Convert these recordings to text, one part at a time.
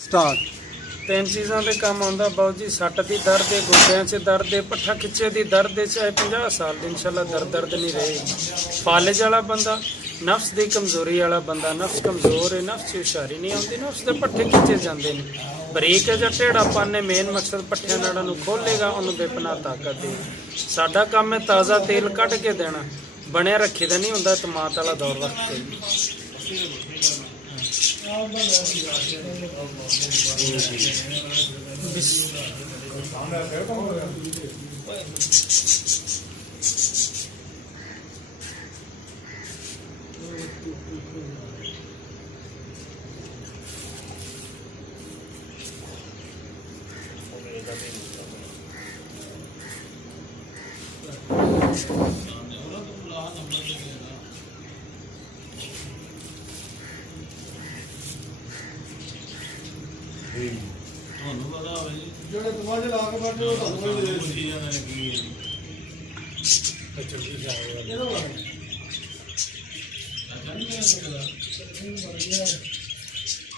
Start. तीन चीज़ों के काम आता बाबू जी। सट की दर्द है, गोड्या च दर्द है, पट्ठा खिच्चे की दर्द है, चाहे 50 साल की इंशाल्लाह दर्द नहीं रहेगी। फालिज वाला बंदा, नफ्स की कमजोरी वाला बंदा, नफ्स कमजोर है, नफ्स हुशियारी नहीं आती, नफ्स के पट्ठे खिच्चे जाते हैं। बरीक है ਜਾਂ ਢੇੜਾਪਨ ने मेन मकसद पट्ठिया नाड़ां नूं खोलेगा, उन्होंने बेपनाह ताकत दे। साडा काम है ताज़ा तेल कढ़ के देना, बनया रखी का नहीं होंदा। तमात वाला दौर वक्त कोई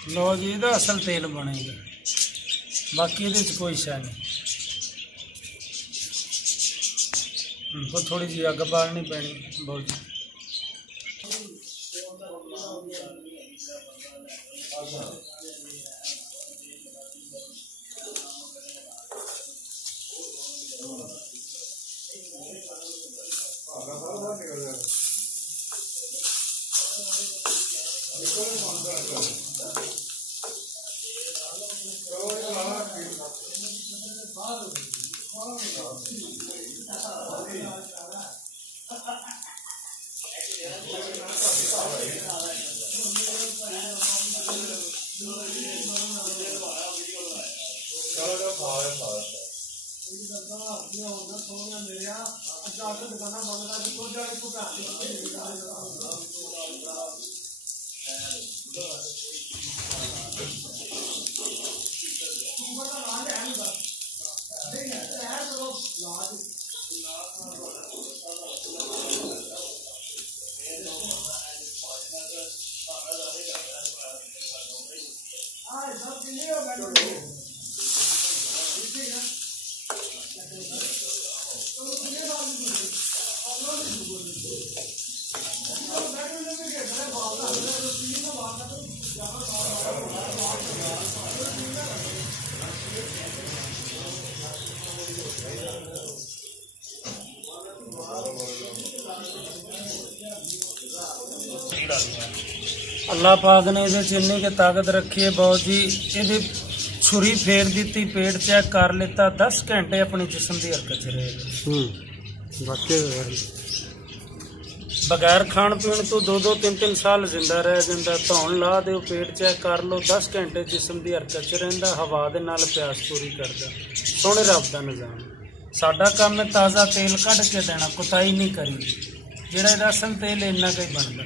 लो जी। ਇਹਦਾ असल तेल बनेगा, बाकी ਇਹਦੇ 'ਚ कोई शै नहीं। को थोड़ी जी अग बालनी पैनी बहुत। अल्लाह पाक ने ये चीनी की ताकत रखी है बहुत जी। ये छुरी फेर दी, पेट चेक कर लेता, 10 घंटे अपनी जिस्म की हरकत रहेगा। बगैर खाण पीण तो 2-2 3-3 साल जिंदा रह जाता। धौन ला दो, पेट चेक कर लो, 10 घंटे जिस्म की हरकत च रहिंदा, हवा दे नाल प्यास पूरी करता। सोहणे रब दा निज़ाम। साडा काम है ताज़ा तेल कढ़ के देना, कुताई नहीं करी। जिहड़ा इहदा असल तेल इन्ना का ही बनदा।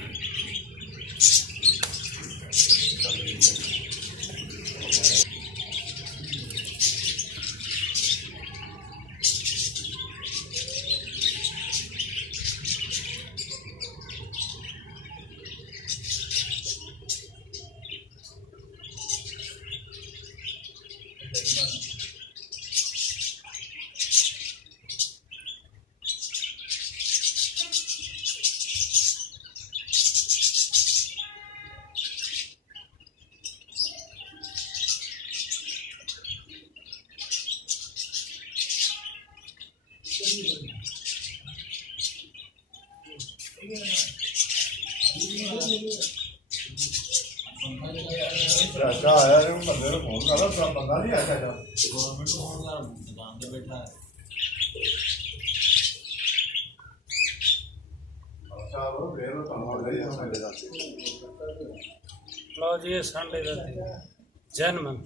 चाचा आया है, बंदे ने फोन करा, सब बंदा नहीं आया चाचा। गवर्नमेंट फोन कर दुकान पे बैठा है। अच्छा वो फिर तो गई है संडे दा। लो जी, संडे दा जैन मन